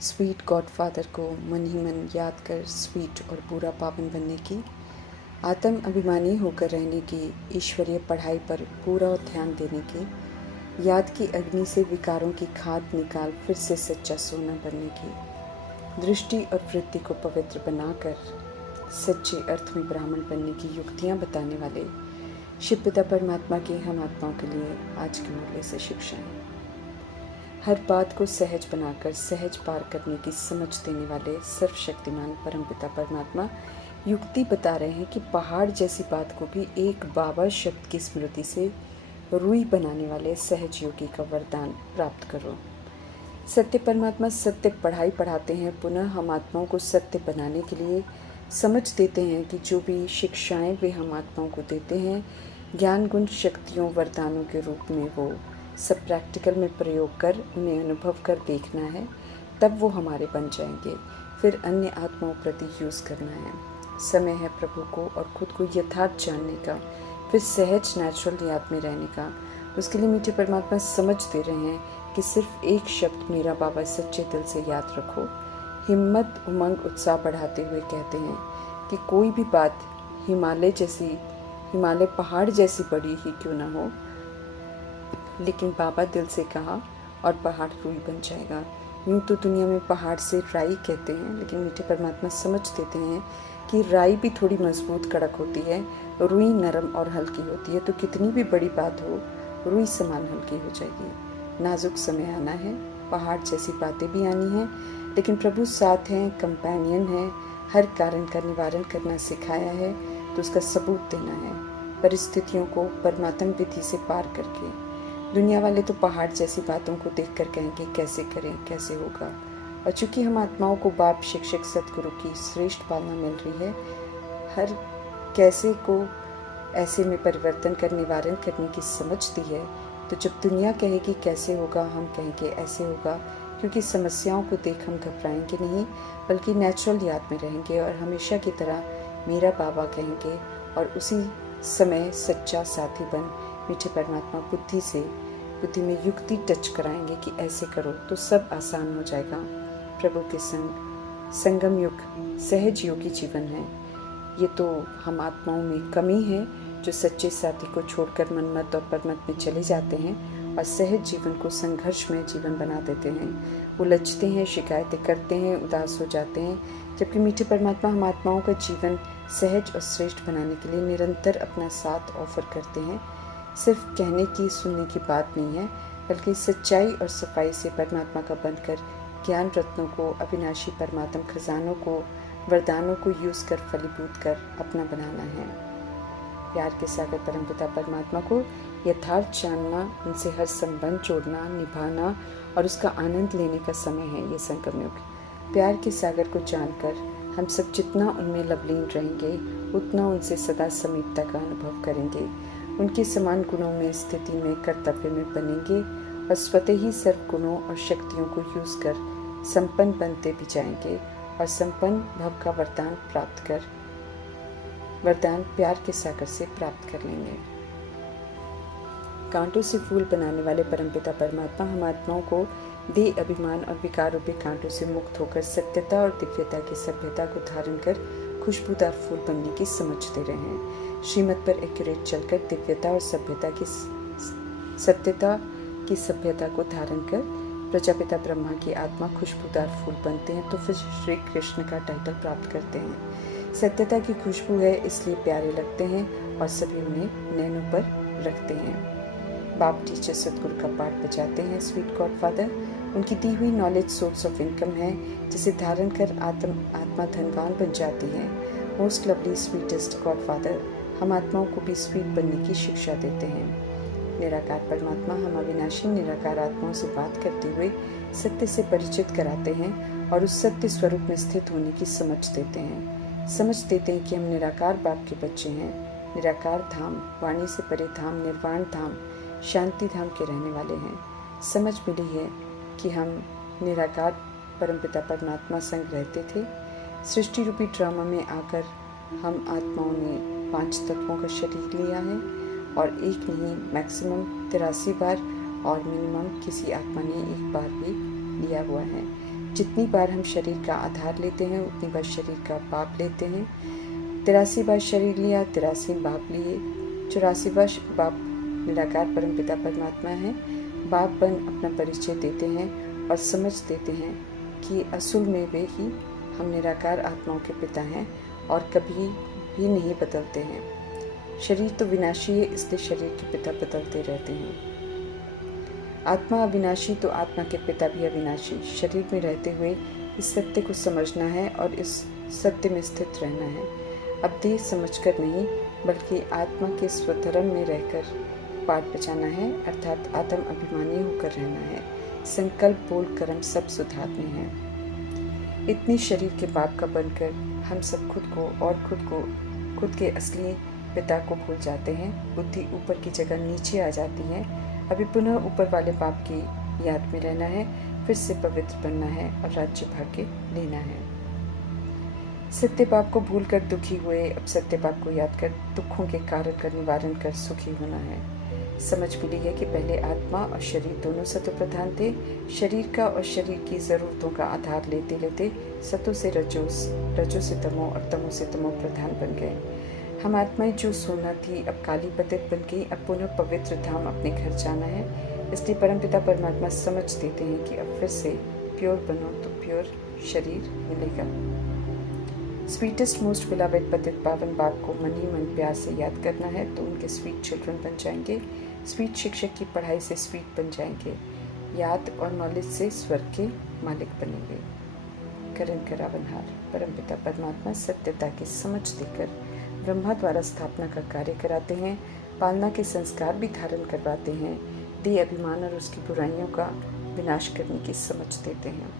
Sweet godfather को मन ही मन याद कर स्वीट और पूरा पावन बनने की, आत्म अभिमानी होकर रहने की, ईश्वरीय पढ़ाई पर पूरा ध्यान देने की, याद की अग्नि से विकारों की खाद निकाल फिर से सच्चा सोना बनने की, दृष्टि और वृत्ति को पवित्र बनाकर सच्चे अर्थ में ब्राह्मण बनने की युक्तियाँ बताने वाले शिव पिता परमात्मा के हम आत्माओं के लिए आज के मूल्य से शिक्षाएं। हर बात को सहज बनाकर सहज पार करने की समझ देने वाले सर्वशक्तिमान परमपिता परमात्मा युक्ति बता रहे हैं कि पहाड़ जैसी बात को भी एक बाबा शब्द की स्मृति से रुई बनाने वाले सहज योगी का वरदान प्राप्त करो। सत्य परमात्मा सत्य पढ़ाई पढ़ाते हैं, पुनः हम आत्माओं को सत्य बनाने के लिए समझ देते हैं कि जो भी शिक्षाएं वे हम आत्माओं को देते हैं, ज्ञान गुण शक्तियों वरदानों के रूप में, वो सब प्रैक्टिकल में प्रयोग कर उन्हें अनुभव कर देखना है, तब वो हमारे बन जाएंगे। फिर अन्य आत्माओं प्रति यूज़ करना है। समय है प्रभु को और खुद को यथार्थ जानने का, फिर सहज नेचुरल याद में रहने का। उसके लिए मीठे परमात्मा समझ दे रहे हैं कि सिर्फ एक शब्द मेरा बाबा सच्चे दिल से याद रखो। हिम्मत उमंग उत्साह बढ़ाते हुए कहते हैं कि कोई भी बात हिमालय पहाड़ जैसी बड़ी ही क्यों ना हो, लेकिन बाबा दिल से कहा और पहाड़ रुई बन जाएगा। यूँ तो दुनिया में पहाड़ से राई कहते हैं, लेकिन मीठे परमात्मा समझ देते हैं कि राई भी थोड़ी मजबूत कड़क होती है, रुई नरम और हल्की होती है। तो कितनी भी बड़ी बात हो, रुई समान हल्की हो जाएगी। नाजुक समय आना है, पहाड़ जैसी बातें भी आनी हैं, लेकिन प्रभु साथ हैं, कंपेनियन है, हर कारण का निवारण करना सिखाया है, तो उसका सबूत देना है परिस्थितियों को परमात्म विधि से पार करके। दुनिया वाले तो पहाड़ जैसी बातों को देखकर कहेंगे कैसे करें, कैसे होगा। और चूंकि हम आत्माओं को बाप शिक्षक सतगुरु की श्रेष्ठ पालना मिल रही है, हर कैसे को ऐसे में परिवर्तन कर निवारण करने की समझ दी है, तो जब दुनिया कहेगी कैसे होगा, हम कहेंगे ऐसे होगा, क्योंकि समस्याओं को देख हम घबराएंगे नहीं, बल्कि नेचुरल याद में रहेंगे और हमेशा की तरह मेरा बाबा कहेंगे, और उसी समय सच्चा साथी बन मीठे परमात्मा बुद्धि में युक्ति टच कराएंगे कि ऐसे करो तो सब आसान हो जाएगा। प्रभु के संगम युग सहज योगी जीवन है। ये तो हम आत्माओं में कमी है जो सच्चे साथी को छोड़कर मनमत और परमत में चले जाते हैं और सहज जीवन को संघर्ष में जीवन बना देते हैं। उलझते हैं, शिकायतें करते हैं, उदास हो जाते हैं, जबकि मीठे परमात्मा हम आत्माओं का जीवन सहज और श्रेष्ठ बनाने के लिए निरंतर अपना साथ ऑफर करते हैं। सिर्फ कहने की सुनने की बात नहीं है, बल्कि सच्चाई और सफाई से परमात्मा का बनकर ज्ञान रत्नों को, अविनाशी परमात्म खजानों को, वरदानों को यूज़ कर फलीभूत कर अपना बनाना है। प्यार के सागर परमपिता परमात्मा को यथार्थ जानना, उनसे हर संबंध जोड़ना, निभाना और उसका आनंद लेने का समय है ये संगम युग। प्यार के सागर को जानकर हम सब जितना उनमें लवलीन रहेंगे, उतना उनसे सदा समीपता का अनुभव करेंगे, उनके समान गुणों में, स्थिति में, कर्तव्य में बनेंगे और स्वतः ही सर्व गुणों और शक्तियों को यूज कर संपन्न बनते भी जाएंगे और संपन्न भव का वरदान प्यार के सागर से प्राप्त कर लेंगे। कांटों से फूल बनाने वाले परमपिता परमात्मा हम आत्माओं को देह अभिमान और विकारों के कांटों से मुक्त होकर सत्यता और दिव्यता की सभ्यता को धारण कर खुशबूदार फूल बनने की समझ दे रहे हैं। श्रीमत पर एक्यूरेट चलकर दिव्यता और सत्यता की सभ्यता को धारण कर प्रजापिता ब्रह्मा की आत्मा खुशबूदार फूल बनते हैं, तो फिर श्री कृष्ण का टाइटल प्राप्त करते हैं। सत्यता की खुशबू है, इसलिए प्यारे लगते हैं और सभी उन्हें नैनों पर रखते हैं। बाप टीचर सतगुरु का पाठ बजाते हैं। स्वीट गॉडफादर उनकी दी हुई नॉलेज सोर्स ऑफ इनकम है, जिसे धारण कर आत्मा धनवान बन जाती है। मोस्ट लवली स्वीटेस्ट गॉडफादर हम आत्माओं को भी स्वीट बनने की शिक्षा देते हैं। निराकार परमात्मा हम अविनाशी निराकार आत्माओं से बात करते हुए सत्य से परिचित कराते हैं और उस सत्य स्वरूप में स्थित होने की समझ देते हैं कि हम निराकार बाप के बच्चे हैं। निराकार धाम, वाणी से परे धाम, निर्वाण धाम, शांति धाम के रहने वाले हैं। समझ मिली है कि हम निराकार परमपिता परमात्मा संग रहते थे। सृष्टि रूपी ड्रामा में आकर हम आत्माओं ने 5 तत्वों का शरीर लिया है, और एक नहीं मैक्सिमम 83 बार और मिनिमम किसी आत्मा ने 1 बार भी लिया हुआ है। जितनी बार हम शरीर का आधार लेते हैं उतनी बार शरीर का बाप लेते हैं। 83 बार शरीर लिया, 83 बाप लिए। 84 बार बाप निराकार परमपिता परमात्मा है। बाप बन अपना परिचय देते हैं और समझ देते हैं कि असल में वे ही हम निराकार आत्माओं के पिता हैं और कभी भी नहीं बदलते हैं। शरीर तो विनाशी है, इसलिए शरीर के पिता बदलते रहते हैं। आत्मा अविनाशी तो आत्मा के पिता भी अविनाशी। शरीर में रहते हुए इस सत्य को समझना है और इस सत्य में स्थित रहना है। अब देह समझकर नहीं बल्कि आत्मा के स्वधर्म में रहकर पाठ बचाना है, अर्थात आत्म अभिमानी होकर रहना है। संकल्प बोल कर्म सब सुधारने हैं। इतनी शरीर के बाप का बनकर हम सब खुद को और खुद के असली पिता को भूल जाते हैं। बुद्धि ऊपर की जगह नीचे आ जाती है। अभी पुनः ऊपर वाले बाप की याद में रहना है, फिर से पवित्र बनना है और राज्य भाग्य लेना है। सत्य बाप को भूल कर दुखी हुए, अब सत्य बाप को याद कर दुखों के कारण का निवारण कर सुखी होना है। समझ मिली है कि पहले आत्मा और शरीर दोनों सत्व प्रधान थे। शरीर का और शरीर की जरूरतों का आधार लेते लेते सत्व से रजो से तमो और तमो से तमो प्रधान बन गए। हम आत्माएं जो सोना थी अब काली पतित बन गई। अब पुनः पवित्र धाम अपने घर जाना है। इसलिए परमपिता परमात्मा समझ देते हैं कि अब फिर से प्योर बनो तो प्योर शरीर मिलेगा। स्वीटेस्ट मोस्ट बिलवेड पतित पावन बाप को मन ही मन प्यार से याद करना है तो उनके स्वीट चिल्ड्रन बन जाएंगे। स्वीट शिक्षक की पढ़ाई से स्वीट बन जाएंगे। याद और नॉलेज से स्वर्ग के मालिक बनेंगे। करण करावनहार परमपिता परमात्मा सत्यता की समझ देकर ब्रह्मा द्वारा स्थापना का कार्य कराते हैं। पालना के संस्कार भी धारण करवाते हैं। देह अभिमान और उसकी बुराइयों का विनाश करने की समझ देते हैं।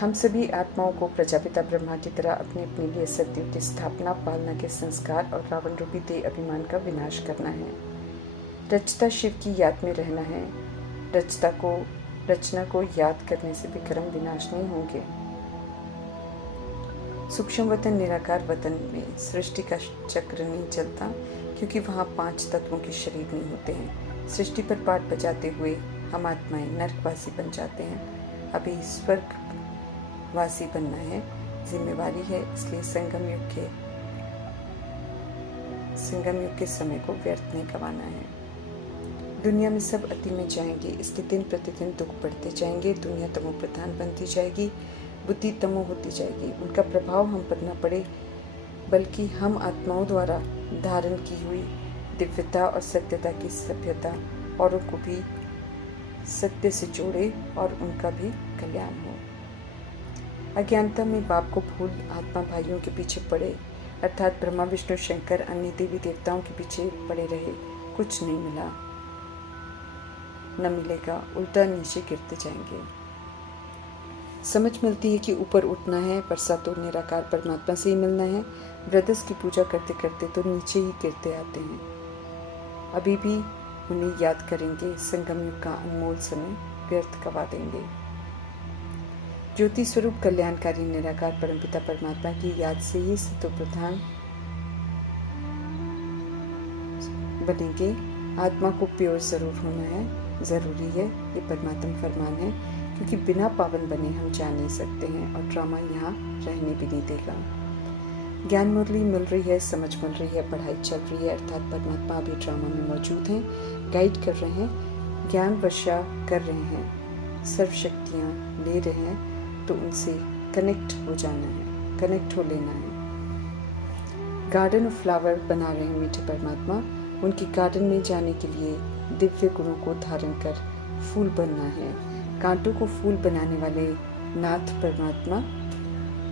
हम सभी आत्माओं को प्रजापिता ब्रह्मा की तरह अपने अपने लिए सत्युग की स्थापना, पालना के संस्कार और रावण रूपी देह अभिमान का विनाश करना है। रचता शिव की याद में रहना है। रचना को याद करने से भी कर्म विनाश नहीं होंगे। सूक्ष्म वतन निराकार वतन में सृष्टि का चक्र नहीं चलता क्योंकि वहाँ 5 तत्वों के शरीर नहीं होते हैं। सृष्टि पर पाठ बजाते हुए हम आत्माएं नरकवासी बन जाते हैं। अभी स्वर्गवासी बनना है, जिम्मेवारी है। इसलिए संगम युग के समय को व्यर्थ नहीं गंवाना है। दुनिया में सब अति में जाएंगे, इसलिए दिन प्रतिदिन दुख बढ़ते जाएंगे। दुनिया तमो प्रधान बनती जाएगी, बुद्धि तमो होती जाएगी। उनका प्रभाव हम पर न पड़े बल्कि हम आत्माओं द्वारा धारण की हुई दिव्यता और सत्यता की सभ्यता औरों को भी सत्य से जोड़े और उनका भी कल्याण हो। अज्ञानता में बाप को भूल आत्मा भाइयों के पीछे पड़े, अर्थात ब्रह्मा विष्णु शंकर अन्य देवी देवताओं के पीछे पड़े रहे। कुछ नहीं मिला, न मिलेगा, उल्टा नीचे गिरते जाएंगे। समझ मिलती है कि ऊपर उठना है, परसा तो निराकार परमात्मा से ही मिलना है। ब्रदर्स की पूजा करते करते तो नीचे ही गिरते आते हैं। अभी भी उन्हें याद करेंगे, संगम युग का अनमोल समय व्यर्थ गवा देंगे। ज्योति स्वरूप कल्याणकारी निराकार परमपिता परमात्मा की याद से ही सत्व प्रधान बनेंगे। आत्मा को प्योर जरूर होना है, जरूरी है। ये परमात्मा फरमान है क्योंकि बिना पावन बने हम जा नहीं सकते हैं और ड्रामा यहाँ रहने भी नहीं देगा। ज्ञान मुरली मिल रही है, समझ मिल रही है, पढ़ाई चल रही है, अर्थात परमात्मा अभी ड्रामा में मौजूद हैं, गाइड कर रहे हैं, ज्ञान वर्षा कर रहे हैं, सर्व शक्तियाँ ले रहे हैं। तो उनसे कनेक्ट हो जाना है, कनेक्ट हो लेना है। गार्डन ऑफ फ्लावर बना रहे हैं मीठे परमात्मा। उनकी गार्डन में जाने के लिए दिव्य गुणों को धारण कर फूल बनना है। कांटों को फूल बनाने वाले नाथ परमात्मा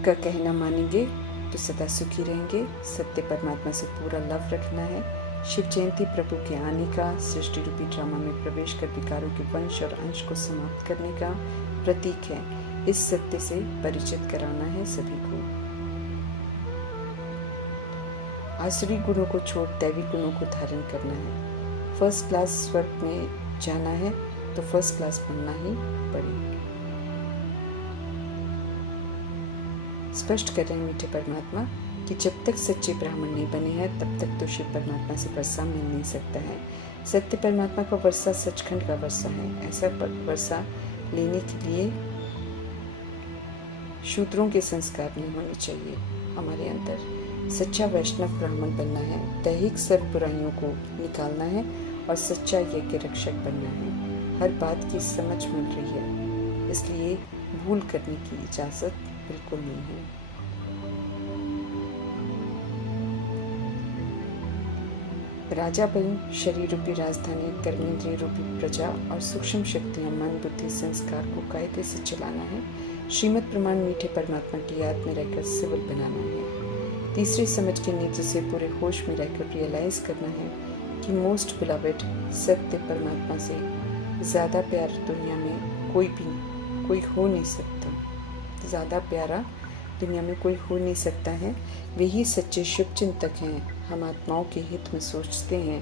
का कहना मानेंगे तो सदा सुखी रहेंगे। सत्य परमात्मा से पूरा लव रखना है। शिव जयंती प्रभु के आने का, सृष्टि रूपी ड्रामा में प्रवेश कर विकारों के वंश और अंश को समाप्त करने का प्रतीक है। इस सत्य से परिचित कराना है सभी को। आसुरी गुणों को छोड़ दैवी गुणों को धारण करना है। फर्स्ट क्लास स्वर्ग में जाना है तो फर्स्ट क्लास बनना ही पड़ेगा। स्पष्ट कर रहे हैं मीठे परमात्मा कि जब तक सच्चे ब्राह्मण नहीं बने हैं तब तक तो शिव परमात्मा से वर्षा मिल नहीं सकता है। सत्य परमात्मा का वर्षा सचखंड का वर्षा है। ऐसा वर्षा लेने के लिए शूद्रों के संस्कार नहीं होने चाहिए हमारे अंदर। सच्चा वैष्णव ब्राह्मण बनना है, दैहिक सर्व बुराइयों को निकालना है और सच्चा यज्ञ रक्षक बनना है। हर बात की समझ मिल रही है, इसलिए भूल करने की इजाज़त बिल्कुल नहीं है। राजा बन शरीर रूपी राजधानी, कर्मेंद्रिय रूपी प्रजा और सूक्ष्म शक्तियाँ मन बुद्धि संस्कार को कायदे से चलाना है। श्रीमद् प्रमाण मीठे परमात्मा की याद में रहकर सिविल बनाना है। तीसरी समझ के नेत्र से पूरे होश में रहकर रियलाइज करना है कि मोस्ट बिलवेड सत्य परमात्मा से ज़्यादा प्यार दुनिया में कोई हो नहीं सकता। ज़्यादा प्यारा दुनिया में कोई हो नहीं सकता है। वही सच्चे शुभ चिंतक हैं। हम आत्माओं के हित में सोचते हैं